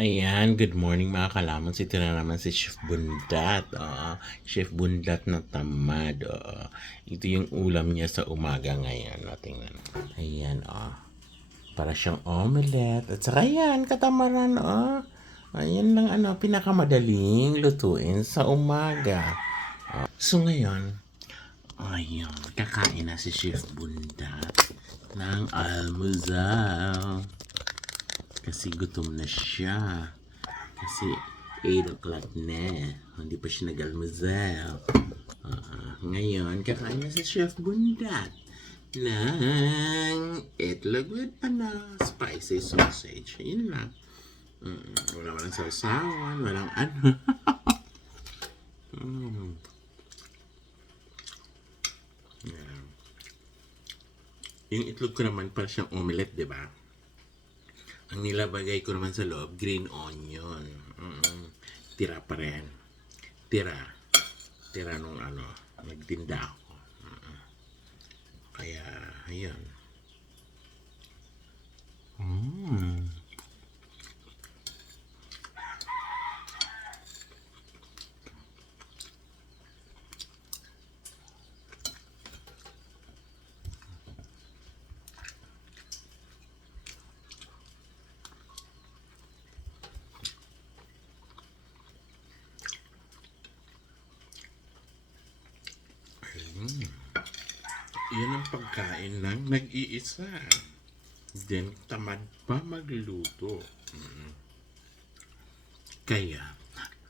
Ayan, good morning mga kalamans. Ito na naman si Chef Bundat. Chef Bundat na tamad. Ito yung ulam niya sa umaga ngayon. Tingnan. Ayan, para siyang omelette. At saka yan, katamaran, Ayan lang pinakamadaling lutuin sa umaga. So ngayon, ayun, kakain na si Chef Bundat ng almusal. Kasi gutom na siya. Kasi 8 o'clock na. Hindi pa siya nag-almusal. Ngayon, kakain na si Chef Bundat ng itlog with spicy sausage. Yun lang. Walang sausawan, walang ano. Yeah. Yung itlog ko naman para siyang omelette, di ba? Ang nilabagay ko naman sa loob, green onion. Tira pa rin. Tira nung nagtinda ako. Kaya, ayun. Yan ang pagkain ng nag-iisa. Then, tamad pa magluto. Kaya,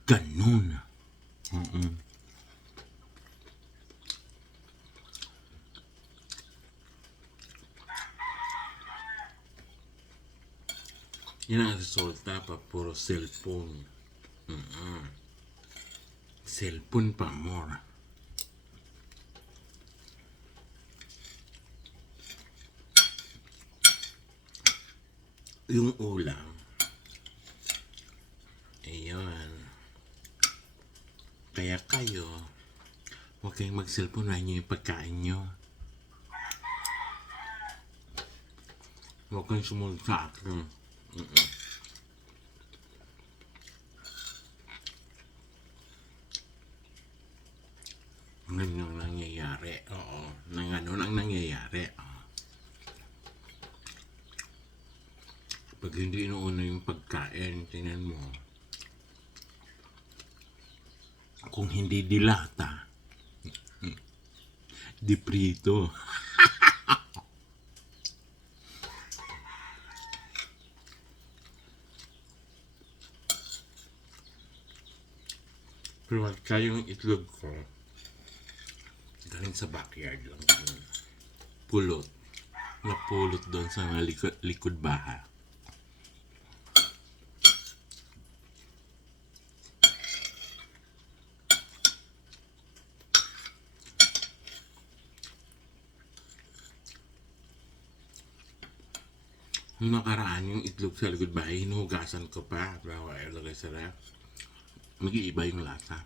ganun. Yan ang resulta pa, puro cellphone. Cellphone pa more. Yung ulam, ayun. Kaya kayo, huwag kayong mag-cellphone na nyo yung pagkain nyo. Huwag kayong sumunod sa akin. Ganun ang nangyayari. Oo. Ganun ang nangyayari. Pag hindi inuuna yung pagkain, tingnan mo. Kung hindi dilata, diprito. Pero kaya yung itlog ko, galing sa backyard lang. Pulot. Napulot doon sa likod bahay. Nung nakaraan yung itlog sa likod bahay, hinugasan ko pa bago ilagay sa ref. Mag-iiba yung lasa.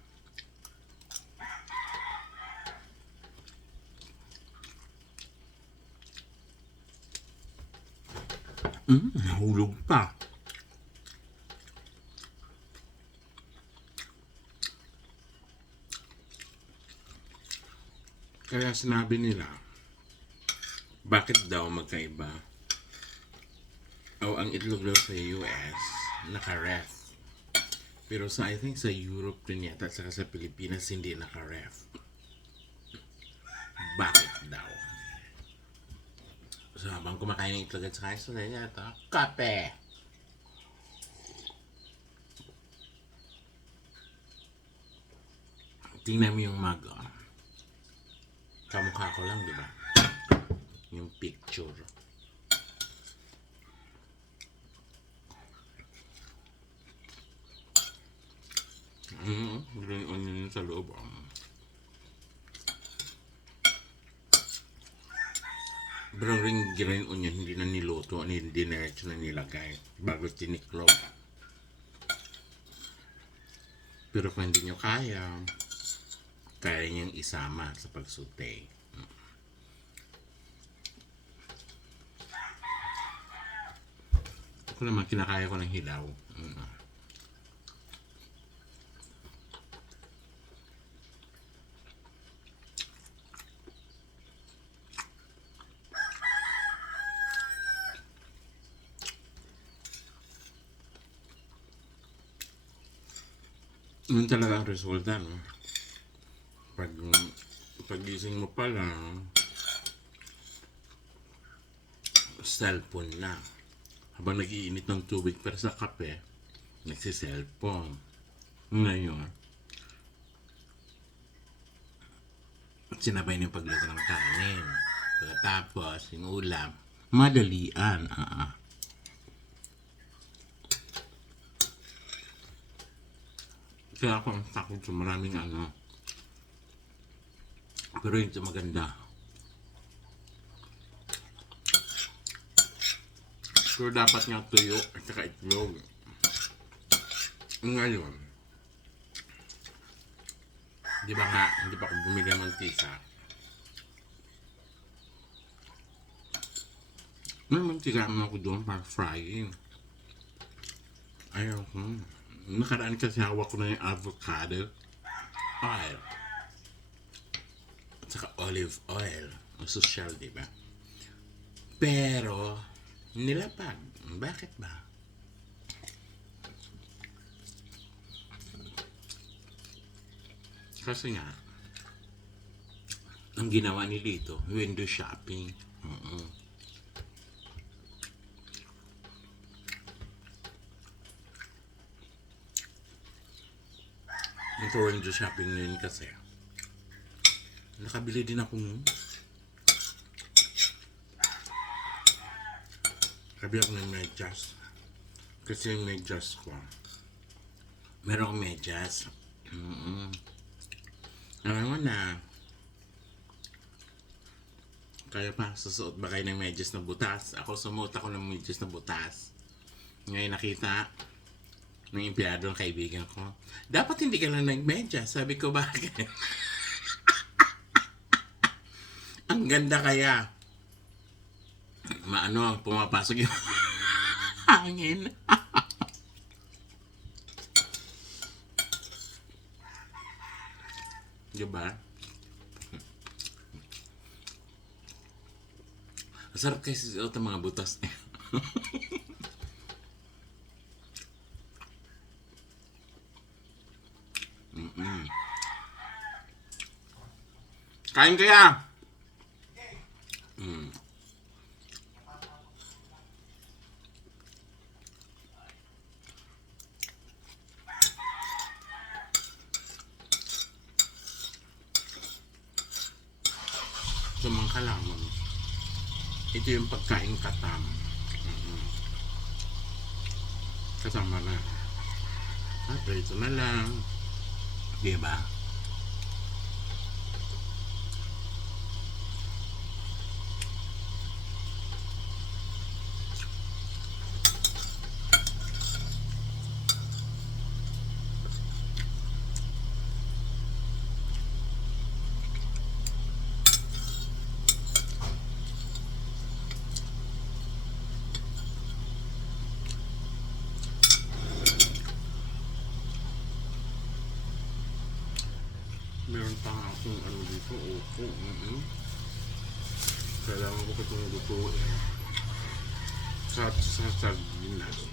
Nahulog pa. Kaya sinabi nila, bakit daw magkaiba? Ang itlog daw sa US, naka-ref. Pero I think sa Europe rin yata at saka sa Pilipinas hindi naka-ref. Bakit daw? So habang kumakain ng itlog at saka sa yata, kape! Tingnan mo yung mug. Kamukha ko lang, di ba? Yung picture. Green onion sa loob. Pero ring green onion, hindi na niluto, hindi diretso na nilagay bago tiniklog. Pero kung hindi nyo kaya niyang isama sa pagsute. Ako naman, kinakaya ko ng hilaw. Yun talaga ang resulta, no? Pag pagising mo pa lang, cellphone na. Habang nag-iinit ng tubig para sa kape, nagsi-cellphone. Ngayon, sinabay na yung pagluto ng kanin. Pagkatapos, yung ulam, madalian. Kaya ako ang takot sa maraming ano. Pero yun sa maganda. Pero dapat nga tuyo at saka itlog. Ngayon, di ba nga, hindi pa ako bumili ng mantika. May mantika naman ako doon para frying. Ayaw ko. Nakaraan kasi hawak ko na yung avocado oil. At saka olive oil. Ang social, di ba? Pero, nilapag. Bakit ba? Kasi nga, ang ginawa ni Lito, window shopping. Ito window shopping yun kasi. Nakabili din ako nun. Nakabili ako ng medyas. Kasi yung medyas ko, meron akong medyas. Alam mo na, kaya pa, susuot ba kayo ng medyas na butas? Ako sumuot ako ng medyas na butas. Ngayon nakita ng empleyado ng kaibigan ko, dapat hindi ka lang nagmedyas. Sabi ko, bakit? Ang ganda kaya. Maano, pumapasok yung hangin. Diba? Masarap kasi suot ang mga butas. Kain kaya? Sa mga kalaman, ito yung pagkain katam. Kasama na. Ito na lang. Diba? Meron pa nga akong ano dito, upo. Kailangan ko itong lutuin. Sa sardinas.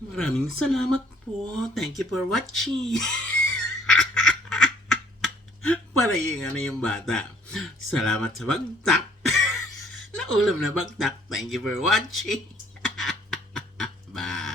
Maraming salamat po. Thank you for watching. Para yung ano yung bata. Salamat sa bagtak. Naulam na bagtak. Thank you for watching. Bye.